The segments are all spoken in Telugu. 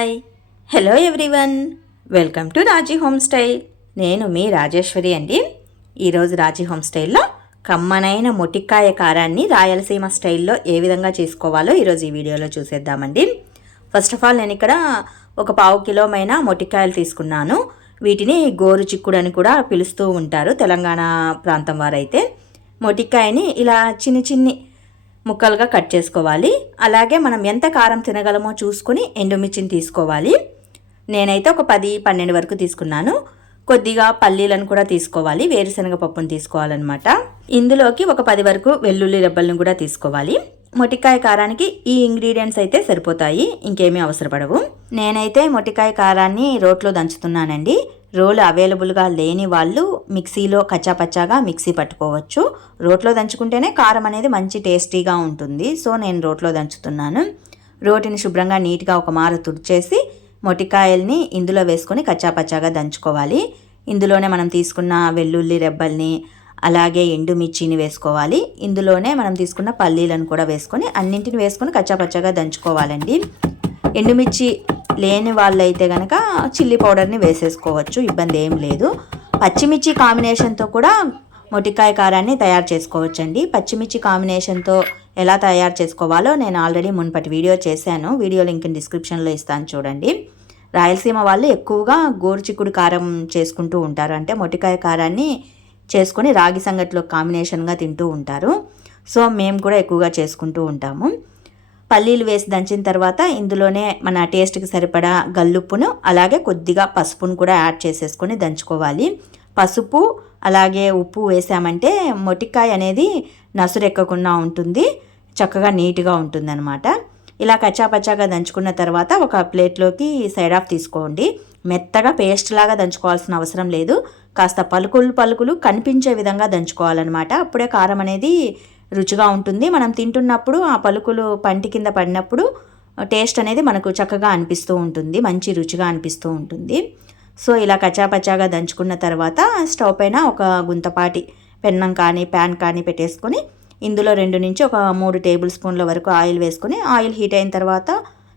Hi hello everyone welcome to Raji home style నేను మీ రాజేశ్వరి అండి. ఈరోజు రాజీ హోమ్ స్టైల్లో కమ్మనైన మొటిక్కాయ కారాన్ని రాయలసీమ స్టైల్లో ఏ విధంగా చేసుకోవాలో ఈరోజు ఈ వీడియోలో చూసేద్దామండి. ఫస్ట్ ఆఫ్ ఆల్ నేను ఇక్కడ ఒక పావు కిలోమైన మొటిక్కాయలు తీసుకున్నాను. వీటిని గోరు చిక్కుడు అని కూడా పిలుస్తూ ఉంటారు తెలంగాణ ప్రాంతం వారైతే. మొటిక్కాయని ఇలా చిన్ని చిన్ని ముక్కలుగా కట్ చేసుకోవాలి. అలాగే మనం ఎంత కారం తినగలమో చూసుకుని ఎండుమిర్చిని తీసుకోవాలి. నేనైతే ఒక పది పన్నెండు వరకు తీసుకున్నాను. కొద్దిగా పల్లీలను కూడా తీసుకోవాలి. వేరుశనగ పప్పును తీసుకోవాలన్నమాట. ఇందులోకి ఒక పది వరకు వెల్లుల్లి రెబ్బలను కూడా తీసుకోవాలి. మొటికాయ కారానికి ఈ ఇంగ్రీడియంట్స్ అయితే సరిపోతాయి. ఇంకేమీ అవసరపడవు. నేనైతే మొటికాయ కారాన్ని రోట్లో దంచుతున్నానండి. రోలు అవైలబుల్గా లేని వాళ్ళు మిక్సీలో కచ్చాపచ్చాగా మిక్సీ పట్టుకోవచ్చు. రోట్లో దంచుకుంటేనే కారం అనేది మంచి టేస్టీగా ఉంటుంది. సో నేను రోట్లో దంచుతున్నాను. రోటిని శుభ్రంగా నీట్గా ఒక మార తుడిచేసి మొటికాయల్ని ఇందులో వేసుకొని కచ్చాపచ్చాగా దంచుకోవాలి. ఇందులోనే మనం తీసుకున్న వెల్లుల్లి రెబ్బల్ని అలాగే ఎండుమిర్చిని వేసుకోవాలి. ఇందులోనే మనం తీసుకున్న పల్లీలను కూడా వేసుకొని అన్నింటిని వేసుకొని కచ్చాపచ్చాగా దంచుకోవాలండి. ఎండుమిర్చి లేని వాళ్ళైతే కనుక చిల్లీ పౌడర్ని వేసేసుకోవచ్చు ఇబ్బంది ఏం లేదు. పచ్చిమిర్చి కాంబినేషన్తో కూడా మొటికాయ కారాన్ని తయారు చేసుకోవచ్చండి. పచ్చిమిర్చి కాంబినేషన్తో ఎలా తయారు చేసుకోవాలో నేను ఆల్రెడీ మున్పటి వీడియో చేశాను. వీడియో లింక్ డిస్క్రిప్షన్లో ఇస్తాను చూడండి. రాయలసీమ వాళ్ళు ఎక్కువగా గోరుచిక్కుడు కారం చేసుకుంటూ ఉంటారు. అంటే మొటికాయ కారాన్ని చేసుకొని రాగి సంగట్లో కాంబినేషన్గా తింటూ ఉంటారు. సో మేము కూడా ఎక్కువగా చేసుకుంటూ ఉంటాము. పల్లీలు వేసి దంచిన తర్వాత ఇందులోనే మన టేస్ట్కి సరిపడా గల్లుప్పును అలాగే కొద్దిగా పసుపును కూడా యాడ్ చేసేసుకొని దంచుకోవాలి. పసుపు అలాగే ఉప్పు వేసామంటే మొటికాయ అనేది నసురెక్కకుండా ఉంటుంది చక్కగా నీట్గా ఉంటుందన్నమాట. ఇలా కచ్చాపచ్చాగా దంచుకున్న తర్వాత ఒక ప్లేట్లోకి సైడ్ ఆఫ్ తీసుకోండి. మెత్తగా పేస్ట్ లాగా దంచుకోవాల్సిన అవసరం లేదు. కాస్త పలుకులు పలుకులు కనిపించే విధంగా దంచుకోవాలన్నమాట. అప్పుడే కారం అనేది రుచిగా ఉంటుంది. మనం తింటున్నప్పుడు ఆ పలుకులు పంటి కింద పడినప్పుడు టేస్ట్ అనేది మనకు చక్కగా అనిపిస్తూ ఉంటుంది. మంచి రుచిగా అనిపిస్తూ ఉంటుంది. సో ఇలా కచాపచాగా దంచుకున్న తర్వాత స్టవ్ పైన ఒక గుంతపాటి పెన్నం కానీ ప్యాన్ కానీ పెట్టేసుకొని ఇందులో రెండు నుంచి ఒక మూడు టేబుల్ స్పూన్ల వరకు ఆయిల్ వేసుకొని ఆయిల్ హీట్ అయిన తర్వాత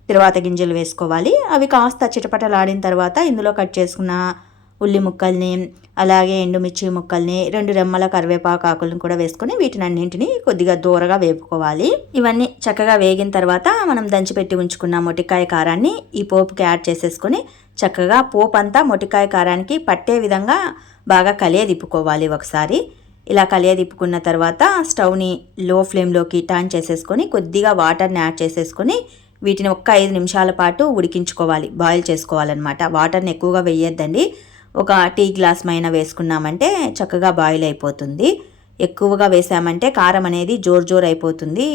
తర్వాత గింజలు వేసుకోవాలి. అవి కాస్త చిటపటలాడిన తర్వాత ఇందులో కట్ చేసుకున్న ఉల్లి ముక్కల్ని అలాగే ఎండుమిర్చి ముక్కల్ని రెండు రెమ్మల కరివేపాకు ఆకులను కూడా వేసుకొని వీటిని అన్నింటినీ కొద్దిగా దూరగా వేపుకోవాలి. ఇవన్నీ చక్కగా వేగిన తర్వాత మనం దంచిపెట్టి ఉంచుకున్న మొటికాయ కారాన్ని ఈ పోపుకి యాడ్ చేసేసుకొని చక్కగా పోపు అంతా మొటికాయ కారానికి పట్టే విధంగా బాగా కలియదిప్పుకోవాలి ఒకసారి. ఇలా కలియదిప్పుకున్న తర్వాత స్టవ్ని లో ఫ్లేమ్లోకి టర్న్ చేసేసుకొని కొద్దిగా వాటర్ని యాడ్ చేసేసుకొని వీటిని ఒక్క ఐదు నిమిషాల పాటు ఉడికించుకోవాలి బాయిల్ చేసుకోవాలన్నమాట. వాటర్ని ఎక్కువగా వేయొద్దండి. ఒక టీ గ్లాస్ మైన వేసుకున్నామంటే చక్కగా బాయిల్ అయిపోతుంది. ఎక్కువగా వేసామంటే కారం అనేది జోర్ జోర్ అయిపోతుంది.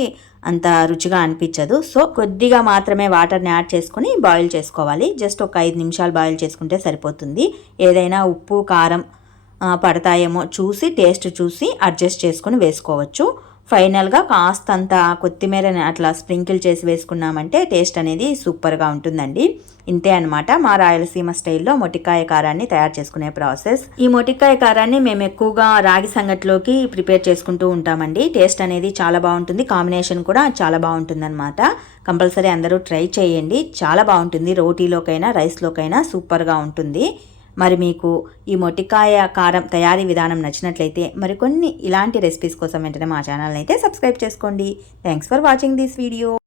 అంత రుచిగా అనిపించదు. సో కొద్దిగా మాత్రమే వాటర్ని యాడ్ చేసుకుని బాయిల్ చేసుకోవాలి. జస్ట్ ఒక ఐదు నిమిషాలు బాయిల్ చేసుకుంటే సరిపోతుంది. ఏదైనా ఉప్పు కారం పడతాయేమో చూసి టేస్ట్ చూసి అడ్జస్ట్ చేసుకుని వేసుకోవచ్చు. ఫైనల్గా కాస్తంత కొత్తిమీరని అట్లా స్ప్రింకిల్ చేసి వేసుకున్నామంటే టేస్ట్ అనేది సూపర్గా ఉంటుందండి. ఇంతే అనమాట మా రాయలసీమ స్టైల్లో మొటికాయ కారాన్ని తయారు చేసుకునే ప్రాసెస్. ఈ మొటికాయ కారాన్ని మేము ఎక్కువగా రాగి సంగట్లోకి ప్రిపేర్ చేసుకుంటూ ఉంటామండి. టేస్ట్ అనేది చాలా బాగుంటుంది. కాంబినేషన్ కూడా చాలా బాగుంటుంది కంపల్సరీ అందరూ ట్రై చేయండి. చాలా బాగుంటుంది. రోటీలోకైనా రైస్లోకైనా సూపర్గా ఉంటుంది. మరి మీకు ఈ మొటికాయ కారం తయారీ విధానం నచ్చినట్లయితే మరికొన్ని ఇలాంటి రెసిపీస్ కోసం వెంటనే మా ఛానల్ని అయితే సబ్స్క్రైబ్ చేసుకోండి. Thanks for watching this video